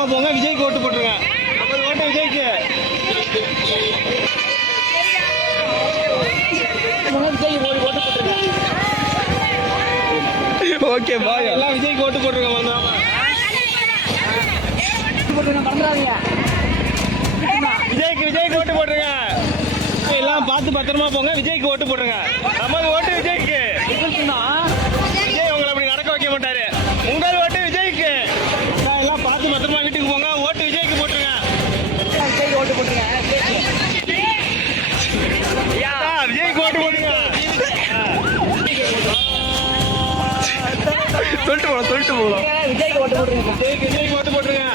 பத்திரமா போங்க. விஜய்க்கு ஓட்டு போட்டுருங்க. 50 ஓட்டு விஜய்க்கு. Okay bye. எல்லாம் விஜய்க்கு ஓட்டு போட்டுருங்க. விஜய்க்கு ஓட்டு போட்டுருங்க. எல்லாம் பார்த்து பத்திரமா போங்க. விஜய்க்கு ஓட்டு போட்டுருங்க. 50 ஓட்டு விஜய்க்கு. விஜய் உங்களை அப்படி நடக்க வைக்க மாட்டாரு. உங்கள் ஓட்டு விஜய்க்கு. எல்லாம் பார்த்து பத்திரமா வீட்டுக்கு போங்க. ஓட்டு விஜய்க்கு போட்டுருங்க. விஜய்க்கு ஓட்டு போட்டுருங்க. விஜய்க்கு ஓட்டு போட்டுருங்க. சொல்லிட்டு போகலாம். விஜய்க்கு ஓட்டு போட்டுருங்க. விஜய்க்கு ஓட்டு போட்டுருங்க.